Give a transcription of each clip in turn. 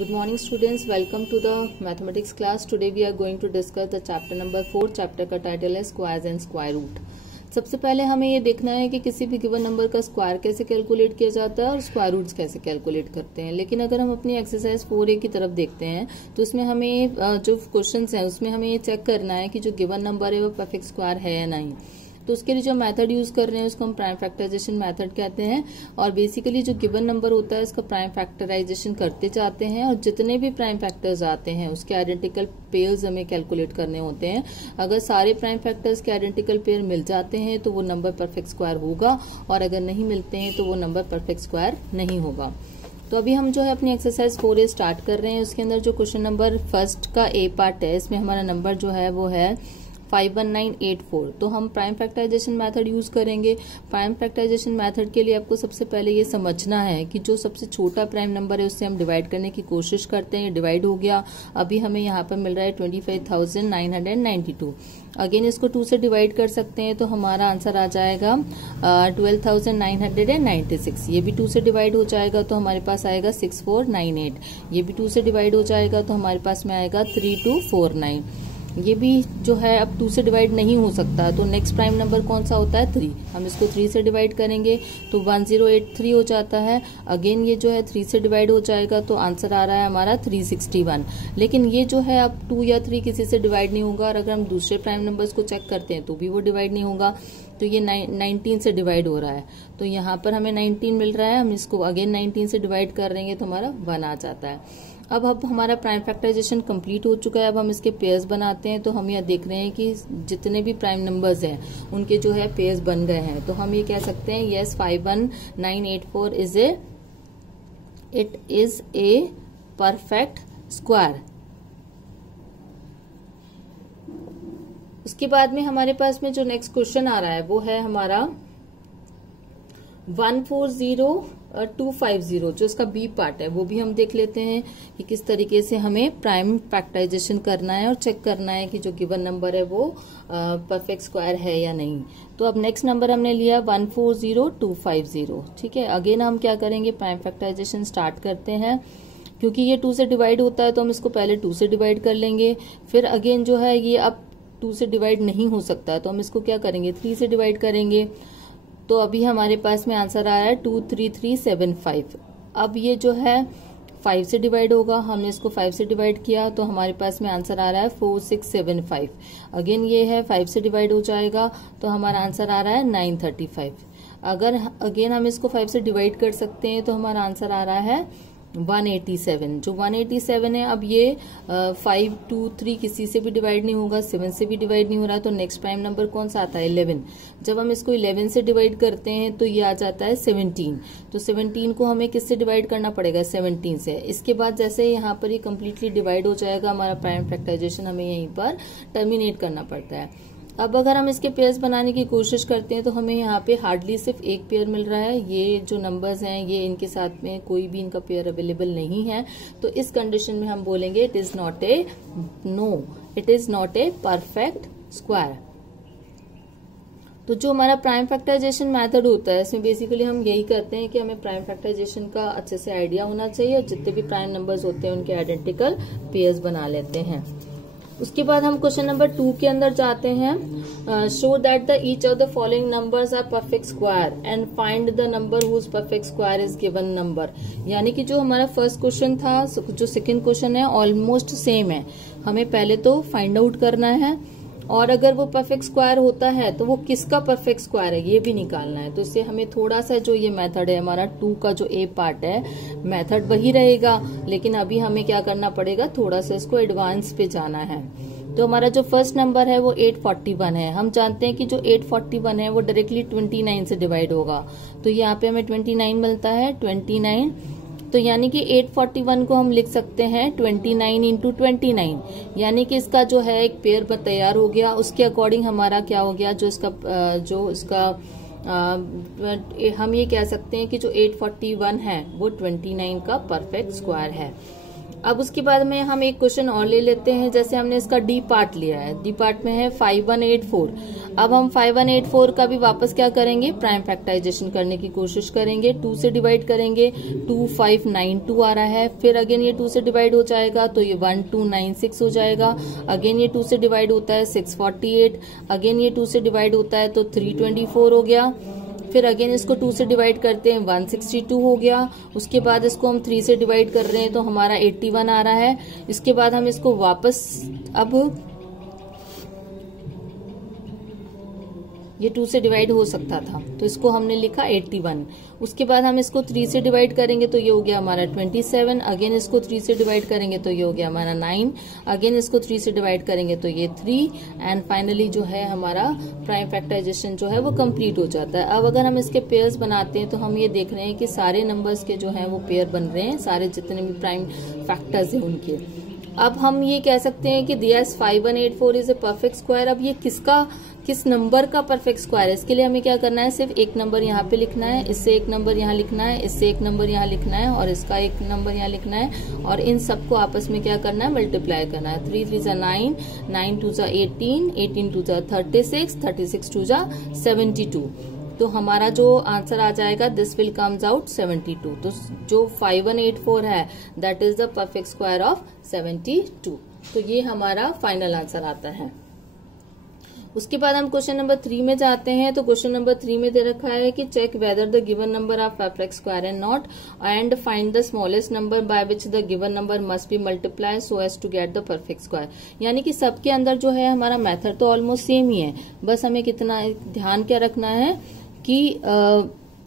Good morning students, welcome to the mathematics class. Today we are going to discuss the chapter number 4. Chapter का title है squares and square root. सबसे पहले हमें ये देखना है कि किसी भी गिवन नंबर का स्क्वायर कैसे कैलकुलेट किया जाता है और स्क्वायर रूट्स कैसे कैलकुलेट करते हैं। लेकिन अगर हम अपनी एक्सरसाइज 4A की तरफ देखते हैं तो उसमें हमें जो क्वेश्चंस हैं उसमें हमें ये चेक करना है कि जो गिवन नंबर है वो परफेक्ट स्क्वायर है या नहीं। तो उसके लिए जो मेथड यूज कर रहे हैं उसको हम प्राइम फैक्टराइजेशन मेथड कहते हैं। और बेसिकली जो गिवन नंबर होता है उसका प्राइम फैक्टराइजेशन करते जाते हैं और जितने भी प्राइम फैक्टर्स आते हैं उसके आइडेंटिकल पेयर्स हमें कैलकुलेट करने होते हैं। अगर सारे प्राइम फैक्टर्स के आइडेंटिकल पेयर मिल जाते हैं तो वो नंबर परफेक्ट स्क्वायर होगा और अगर नहीं मिलते हैं तो वो नंबर परफेक्ट स्क्वायर नहीं होगा। तो अभी हम जो है अपनी एक्सरसाइज 4A स्टार्ट कर रहे हैं। उसके अंदर जो क्वेश्चन नंबर फर्स्ट का ए पार्ट है इसमें हमारा नंबर जो है वो है 51984। तो हम प्राइम फैक्टराइजेशन मेथड यूज करेंगे। प्राइम फैक्टराइजेशन मेथड के लिए आपको सबसे पहले ये समझना है कि जो सबसे छोटा प्राइम नंबर है उससे हम डिवाइड करने की कोशिश करते हैं। डिवाइड हो गया, अभी हमें यहाँ पर मिल रहा है 25,992। अगेन इसको 2 से डिवाइड कर सकते हैं तो हमारा आंसर आ जाएगा 12,996। ये भी 2 से डिवाइड हो जाएगा तो हमारे पास आएगा 6498। ये भी 2 से डिवाइड हो जाएगा तो हमारे पास में आएगा 3249। ये भी जो है अब 2 से डिवाइड नहीं हो सकता तो नेक्स्ट प्राइम नंबर कौन सा होता है 3। हम इसको 3 से डिवाइड करेंगे तो 1083 हो जाता है। अगेन ये जो है 3 से डिवाइड हो जाएगा तो आंसर आ रहा है हमारा 361। लेकिन ये जो है अब 2 या 3 किसी से डिवाइड नहीं होगा और अगर हम दूसरे प्राइम नंबर्स को चेक करते हैं तो भी वो डिवाइड नहीं होगा। तो ये 19 से डिवाइड हो रहा है तो यहाँ पर हमें 19 मिल रहा है। हम इसको अगेन 19 से डिवाइड कर देंगे तो हमारा 1 आ जाता है। अब हमारा प्राइम फैक्टराइजेशन कंप्लीट हो चुका है। अब हम इसके पेयर्स बनाते हैं तो हम यह देख रहे हैं कि जितने भी प्राइम नंबर्स हैं उनके जो है पेयर्स बन गए हैं। तो हम ये कह सकते हैं yes 51984 it is a perfect square. उसके बाद में हमारे पास में जो नेक्स्ट क्वेश्चन आ रहा है वो है हमारा 140250। जो इसका बी पार्ट है वो भी हम देख लेते हैं कि किस तरीके से हमें प्राइम फैक्टराइजेशन करना है और चेक करना है कि जो गिवन नंबर है वो परफेक्ट स्क्वायर है या नहीं। तो अब नेक्स्ट नंबर हमने लिया 140250। ठीक है, अगेन हम क्या करेंगे प्राइम फैक्टराइजेशन स्टार्ट करते हैं। क्योंकि ये 2 से डिवाइड होता है तो हम इसको पहले 2 से डिवाइड कर लेंगे। फिर अगेन जो है ये अब 2 से डिवाइड नहीं हो सकता तो हम इसको क्या करेंगे 3 से डिवाइड करेंगे। तो अभी हमारे पास में आंसर आया है 23375। अब ये जो है 5 से डिवाइड होगा। हमने इसको 5 से डिवाइड किया तो हमारे पास में आंसर आ रहा है 4675। अगेन ये है 5 से डिवाइड हो जाएगा तो हमारा आंसर आ रहा है 935। अगर अगेन हम इसको 5 से डिवाइड कर सकते हैं तो हमारा आंसर आ रहा है 187। जो 187 है अब ये 5, 2, 3 किसी से भी डिवाइड नहीं होगा, 7 से भी डिवाइड नहीं हो रहा। तो नेक्स्ट प्राइम नंबर कौन सा आता है 11। जब हम इसको 11 से डिवाइड करते हैं तो ये आ जाता है 17। तो 17 को हमें किससे डिवाइड करना पड़ेगा 17 से। इसके बाद जैसे यहाँ पर ये कम्प्लीटली डिवाइड हो जाएगा हमारा प्राइम फैक्टराइजेशन हमें यहीं पर टर्मिनेट करना पड़ता है। अब अगर हम इसके पेयर्स बनाने की कोशिश करते हैं तो हमें यहाँ पे हार्डली सिर्फ एक पेयर मिल रहा है। ये जो नंबर्स हैं ये इनके साथ में कोई भी इनका पेयर अवेलेबल नहीं है। तो इस कंडीशन में हम बोलेंगे it is not a perfect square. तो जो हमारा प्राइम फैक्टराइजेशन मेथड होता है इसमें बेसिकली हम यही करते हैं कि हमें प्राइम फैक्टराइजेशन का अच्छे से आइडिया होना चाहिए और जितने भी प्राइम नंबर्स होते हैं उनके आइडेंटिकल पेयर्स बना लेते हैं। उसके बाद हम क्वेश्चन नंबर 2 के अंदर जाते हैं। Show that the each of the following numbers are perfect square and find the number whose perfect square is given number. यानी कि जो हमारा फर्स्ट क्वेश्चन था जो सेकंड क्वेश्चन है ऑलमोस्ट सेम है। हमें पहले तो फाइंड आउट करना है और अगर वो परफेक्ट स्क्वायर होता है तो वो किसका परफेक्ट स्क्वायर है ये भी निकालना है। तो इससे हमें थोड़ा सा जो ये मेथड है हमारा 2 का जो ए पार्ट है मेथड वही रहेगा, लेकिन अभी हमें क्या करना पड़ेगा थोड़ा सा इसको एडवांस पे जाना है। तो हमारा जो फर्स्ट नंबर है वो 841 है। हम जानते हैं कि जो 841 है वो डायरेक्टली 29 से डिवाइड होगा। तो यहाँ पे हमें 29 मिलता है 29। तो यानी कि 841 को हम लिख सकते हैं 29 इंटू 29। यानी कि इसका जो है एक पेयर तैयार हो गया। उसके अकॉर्डिंग हमारा क्या हो गया जो इसका हम ये कह सकते हैं कि जो 841 है वो 29 का परफेक्ट स्क्वायर है। अब उसके बाद में हम एक क्वेश्चन और ले लेते हैं। जैसे हमने इसका डी पार्ट लिया है, डी पार्ट में है 5184। अब हम 5184 का भी वापस क्या करेंगे, प्राइम फैक्टराइजेशन करने की कोशिश करेंगे। 2 से डिवाइड करेंगे, 2592 आ रहा है। फिर अगेन ये 2 से डिवाइड हो जाएगा तो ये 1296 हो जाएगा। अगेन ये 2 से डिवाइड होता है 648। अगेन ये 2 से डिवाइड होता है तो 324 हो गया। फिर अगेन इसको 2 से डिवाइड करते हैं 162 हो गया। उसके बाद इसको हम 3 से डिवाइड कर रहे हैं तो हमारा 81 आ रहा है। इसके बाद हम इसको वापस, अब ये 2 से डिवाइड हो सकता था तो इसको हमने लिखा 81। उसके बाद हम इसको 3 से डिवाइड करेंगे तो ये हो गया हमारा 27। अगेन इसको 3 से डिवाइड करेंगे तो ये हो गया हमारा 9। अगेन इसको 3 से डिवाइड करेंगे तो ये 3। एंड फाइनली जो है हमारा प्राइम फैक्टराइजेशन जो है वो कंप्लीट हो जाता है। अब अगर हम इसके पेयर्स बनाते हैं तो हम ये देख रहे हैं कि सारे नंबर्स के जो है वो पेयर बन रहे हैं, सारे जितने भी प्राइम फैक्टर्स हैं उनके। अब हम ये कह सकते हैं कि दिया 5184 इज ए परफेक्ट स्क्वायर। अब ये किस नंबर का परफेक्ट स्क्वायर है, इसके लिए हमें क्या करना है, सिर्फ एक नंबर यहाँ पे लिखना है, इससे एक नंबर यहाँ लिखना है, इससे एक नंबर यहाँ लिखना है और इसका एक नंबर यहाँ लिखना है और इन सबको आपस में क्या करना है, मल्टीप्लाई करना है। 3 3 9, 9 2 18, 18 2 36, 36 2 72। तो हमारा जो आंसर आ जाएगा दिस विल कम्स आउट 72। तो जो 5184 है that is the perfect square of 72। तो ये हमारा फाइनल आंसर आता है। उसके बाद हम क्वेश्चन नंबर 3 में जाते हैं। तो क्वेश्चन नंबर 3 में दे रखा है कि check whether the given number of perfect square and not and find the smallest number by which the given number must be multiply so as to get the perfect square. यानी कि सबके अंदर जो है हमारा मेथड तो almost same ही है, बस हमें कितना ध्यान क्या रखना है कि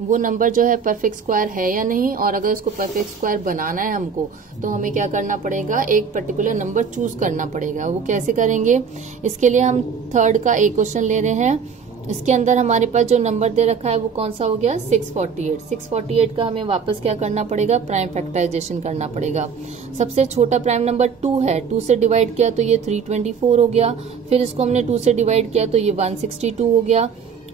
वो नंबर जो है परफेक्ट स्क्वायर है या नहीं, और अगर उसको परफेक्ट स्क्वायर बनाना है हमको तो हमें क्या करना पड़ेगा, एक पर्टिकुलर नंबर चूज करना पड़ेगा। वो कैसे करेंगे, इसके लिए हम थर्ड का एक क्वेश्चन ले रहे हैं। इसके अंदर हमारे पास जो नंबर दे रखा है वो कौन सा हो गया, 648। 648 का हमें वापस क्या करना पड़ेगा, प्राइम फैक्टराइजेशन करना पड़ेगा। सबसे छोटा प्राइम नंबर 2 है, 2 से डिवाइड किया तो ये 324 हो गया। फिर इसको हमने 2 से डिवाइड किया तो ये 162 हो गया।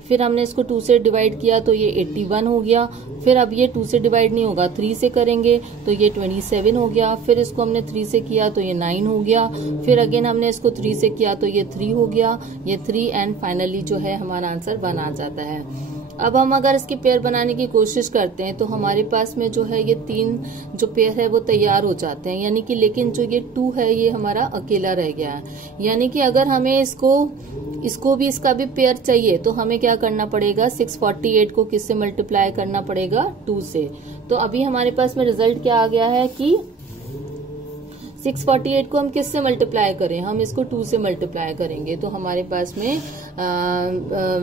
फिर हमने इसको 2 से डिवाइड किया तो ये 81 हो गया। फिर अब ये 2 से डिवाइड नहीं होगा, 3 से करेंगे तो ये 27 हो गया। फिर इसको हमने 3 से किया तो ये 9 हो गया। फिर अगेन हमने इसको 3 से किया तो ये 3 हो गया, ये 3 एंड फाइनली जो है हमारा आंसर बन आ जाता है। अब हम अगर इसके पेयर बनाने की कोशिश करते हैं तो हमारे पास में जो है ये 3 जो पेयर है वो तैयार हो जाते हैं, यानी कि लेकिन जो ये 2 है ये हमारा अकेला रह गया है। यानी कि अगर हमें इसको भी इसका भी पेयर चाहिए तो हमें क्या करना पड़ेगा, 648 को किससे मल्टीप्लाई करना पड़ेगा, 2 से। तो अभी हमारे पास में रिजल्ट क्या आ गया है कि 648 को हम किससे मल्टीप्लाई करें, हम इसको 2 से मल्टीप्लाई करेंगे तो हमारे पास में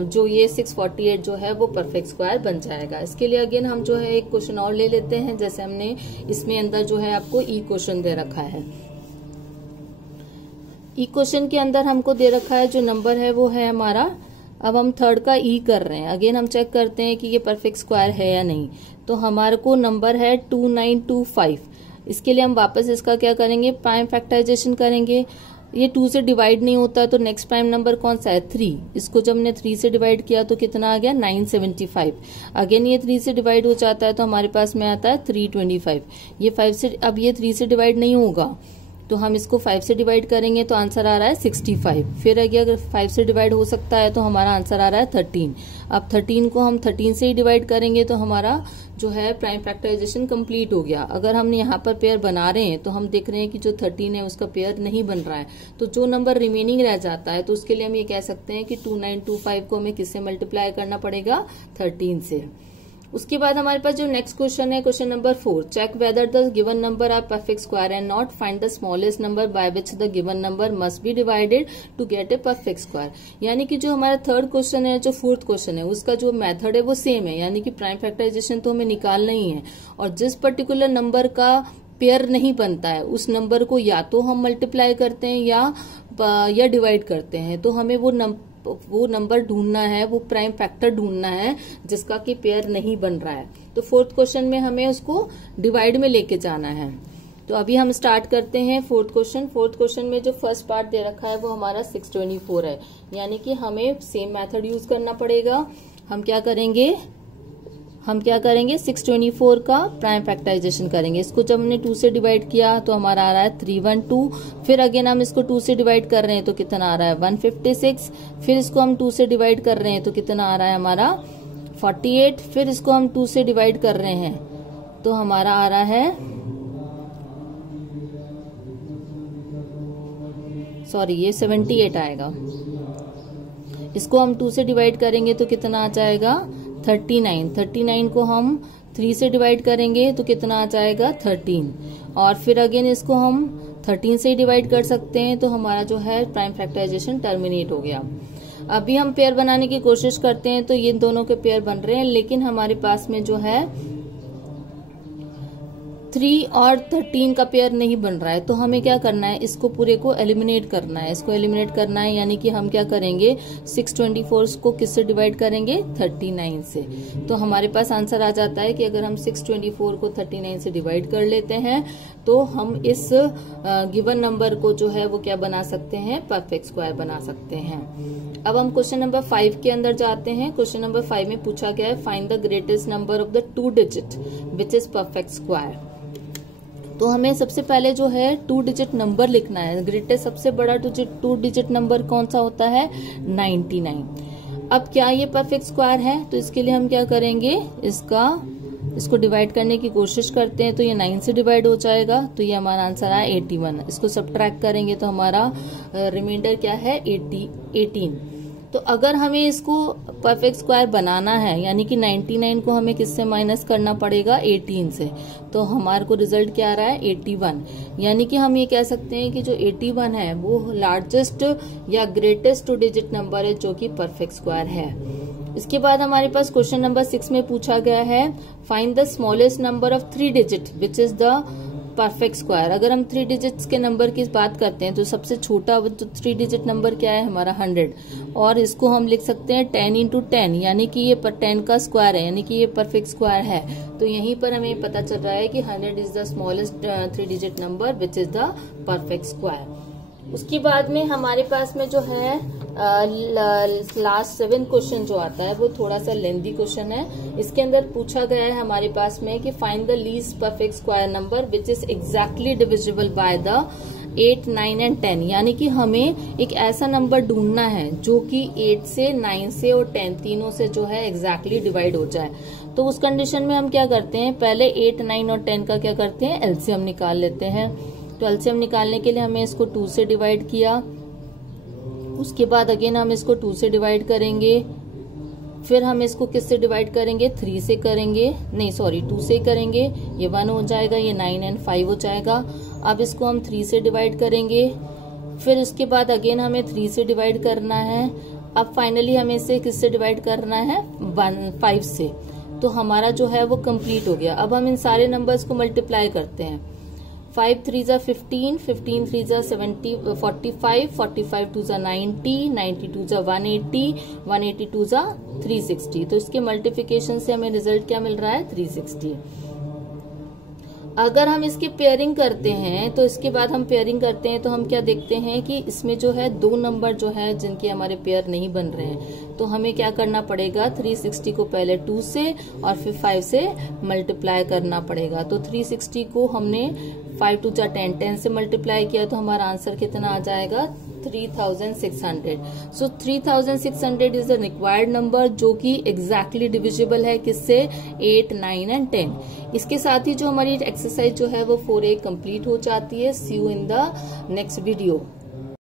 जो ये 648 जो है वो परफेक्ट स्क्वायर बन जाएगा। इसके लिए अगेन हम जो है एक क्वेश्चन और ले लेते हैं। जैसे हमने इसमें अंदर जो है आपको ई क्वेश्चन दे रखा है। ई क्वेश्चन के अंदर हमको दे रखा है जो नंबर है वो है हमारा, अब हम थर्ड का ई कर रहे हैं। अगेन हम चेक करते हैं कि ये परफेक्ट स्क्वायर है या नहीं। तो हमारे को नंबर है 2925। इसके लिए हम वापस इसका क्या करेंगे, प्राइम फैक्टराइजेशन करेंगे। ये 2 से डिवाइड नहीं होता है तो नेक्स्ट प्राइम नंबर कौन सा है, 3। इसको जब हमने 3 से डिवाइड किया तो कितना आ गया, 975। अगेन ये 3 से डिवाइड हो जाता है तो हमारे पास में आता है 325। ये 5 से, अब ये 3 से डिवाइड नहीं होगा तो हम इसको 5 से डिवाइड करेंगे तो आंसर आ रहा है 65। फिर अगर 5 से डिवाइड हो सकता है तो हमारा आंसर आ रहा है 13। अब 13 को हम 13 से ही डिवाइड करेंगे तो हमारा जो है प्राइम फैक्टराइजेशन कंप्लीट हो गया। अगर हम यहाँ पर पेयर बना रहे हैं तो हम देख रहे हैं कि जो 13 है उसका पेयर नहीं बन रहा है, तो जो नंबर रिमेनिंग रह जाता है तो उसके लिए हम ये कह सकते हैं कि 2925 को हमें किससे मल्टीप्लाई करना पड़ेगा, 13 से। उसके बाद हमारे पास जो नेक्स्ट क्वेश्चन है, question number 4, check whether the given number are perfect square and not, find the smallest number by which the given number must be divided to get a perfect square. यानी कि जो हमारा third question है, जो fourth question है, उसका जो method है वो सेम है, यानी कि प्राइम फैक्टराइजेशन तो हमें निकालना ही है और जिस पर्टिकुलर नंबर का पेयर नहीं बनता है उस नंबर को या तो हम मल्टीप्लाई करते हैं या डिवाइड करते हैं। तो हमें वो नंबर ढूंढना है, वो प्राइम फैक्टर ढूंढना है जिसका कि पेयर नहीं बन रहा है। तो फोर्थ क्वेश्चन में हमें उसको डिवाइड में लेके जाना है। तो अभी हम स्टार्ट करते हैं फोर्थ क्वेश्चन। फोर्थ क्वेश्चन में जो फर्स्ट पार्ट दे रखा है वो हमारा 624 है, यानी कि हमें सेम मेथड यूज करना पड़ेगा। हम क्या करेंगे, हम क्या करेंगे 624 का प्राइम फैक्टराइजेशन करेंगे। इसको जब हमने 2 से डिवाइड किया तो हमारा आ रहा है 312। फिर अगेन हम इसको 2 से डिवाइड कर रहे हैं तो कितना आ रहा है 156। फिर इसको हम 2 से डिवाइड कर रहे हैं तो कितना आ रहा है हमारा 48। फिर इसको हम 2 से डिवाइड कर रहे हैं तो हमारा आ रहा है ये 78 आएगा। इसको हम 2 से डिवाइड करेंगे तो कितना आ जाएगा 39। 39 को हम 3 से डिवाइड करेंगे तो कितना आ जाएगा 13। और फिर अगेन इसको हम 13 से ही डिवाइड कर सकते हैं तो हमारा जो है प्राइम फैक्टराइजेशन टर्मिनेट हो गया। अभी हम पेयर बनाने की कोशिश करते हैं तो ये दोनों के पेयर बन रहे हैं, लेकिन हमारे पास में जो है 3 और 13 का पेयर नहीं बन रहा है। तो हमें क्या करना है, इसको पूरे को एलिमिनेट करना है। इसको एलिमिनेट करना है यानी कि हम क्या करेंगे 624 को किससे डिवाइड करेंगे 39 से। तो हमारे पास आंसर आ जाता है कि अगर हम 624 को 39 से डिवाइड कर लेते हैं तो हम इस गिवन नंबर को जो है वो क्या बना सकते हैं, परफेक्ट स्क्वायर बना सकते हैं। अब हम क्वेश्चन नंबर 5 के अंदर जाते हैं। क्वेश्चन नंबर 5 में पूछा गया है find the greatest number of the 2 digit which is perfect square. तो हमें सबसे पहले जो है 2 डिजिट नंबर लिखना है। ग्रेटेस्ट सबसे बड़ा 2 डिजिट नंबर कौन सा होता है 99। अब क्या ये परफेक्ट स्क्वायर है, तो इसके लिए हम क्या करेंगे, इसको डिवाइड करने की कोशिश करते हैं तो ये 9 से डिवाइड हो जाएगा। तो ये हमारा आंसर आया 81। इसको सब्ट्रैक्ट करेंगे तो हमारा रिमाइंडर क्या है 18। तो अगर हमें इसको परफेक्ट स्क्वायर बनाना है यानी कि 99 को हमें किससे माइनस करना पड़ेगा 18 से, तो हमारे को रिजल्ट क्या आ रहा है 81। यानी कि हम ये कह सकते हैं कि जो 81 है वो लार्जेस्ट या ग्रेटेस्ट 2 डिजिट नंबर है जो कि परफेक्ट स्क्वायर है। इसके बाद हमारे पास क्वेश्चन नंबर 6 में पूछा गया है find the smallest number of 3 digit which is the perfect square. अगर हम 3 डिजिट्स के नंबर की बात करते हैं तो सबसे छोटा तो 3 डिजिट नंबर क्या है हमारा 100, और इसको हम लिख सकते हैं 10 into 10 यानी कि ये 10 का स्क्वायर है, यानी कि ये परफेक्ट स्क्वायर है। तो यहीं पर हमें पता चल रहा है कि 100 is the smallest 3 digit number which is the perfect square. उसके बाद में हमारे पास में जो है लास्ट 7 क्वेश्चन जो आता है वो थोड़ा सा लेंथी क्वेश्चन है। इसके अंदर पूछा गया है हमारे पास में कि find the least perfect square number which is exactly divisible by the 8, 9 and 10। यानी कि हमें एक ऐसा नंबर ढूंढना है जो कि 8 से 9 से और 10 तीनों से जो है एग्जैक्टली डिवाइड हो जाए। तो उस कंडीशन में हम क्या करते हैं, पहले 8, 9 और 10 का क्या करते हैं एलसीएम निकाल लेते हैं। तो एलसीएम निकालने के लिए हमें इसको 2 से डिवाइड किया, उसके बाद अगेन हम इसको 2 से डिवाइड करेंगे, फिर हम इसको किससे डिवाइड करेंगे 3 से करेंगे, नहीं सॉरी 2 से करेंगे, ये 1 हो जाएगा, ये 9 एंड 5 हो जाएगा। अब इसको हम 3 से डिवाइड करेंगे, फिर उसके बाद अगेन हमें 3 से डिवाइड करना है। अब फाइनली हमें इसे किससे डिवाइड करना है 5 से। तो हमारा जो है वो कंप्लीट हो गया। अब हम इन सारे नंबर्स को मल्टीप्लाई करते हैं। 5 3 15, 15 3 70, 45, 45 2 90, 90 2 180, 180 2 360। तो इसके मल्टीप्लिकेशन से हमें रिजल्ट क्या मिल रहा है 360। अगर हम इसकी पेयरिंग करते हैं तो इसके बाद हम पेयरिंग करते हैं तो हम क्या देखते हैं कि इसमें जो है 2 नंबर जो है जिनके हमारे पेयर नहीं बन रहे हैं। तो हमें क्या करना पड़ेगा 360 को पहले 2 से और फिर 5 से मल्टीप्लाई करना पड़ेगा। तो 360 को हमने 5 2 10, 10 से मल्टीप्लाई किया तो हमारा आंसर कितना आ जाएगा 3600। सो 3600 इज द रिक्वायर्ड नंबर जो कि एग्जैक्टली डिविजिबल है किससे 8, 9 एंड 10। इसके साथ ही जो हमारी एक्सरसाइज जो है वो 4A कंप्लीट हो जाती है। See you in the next video.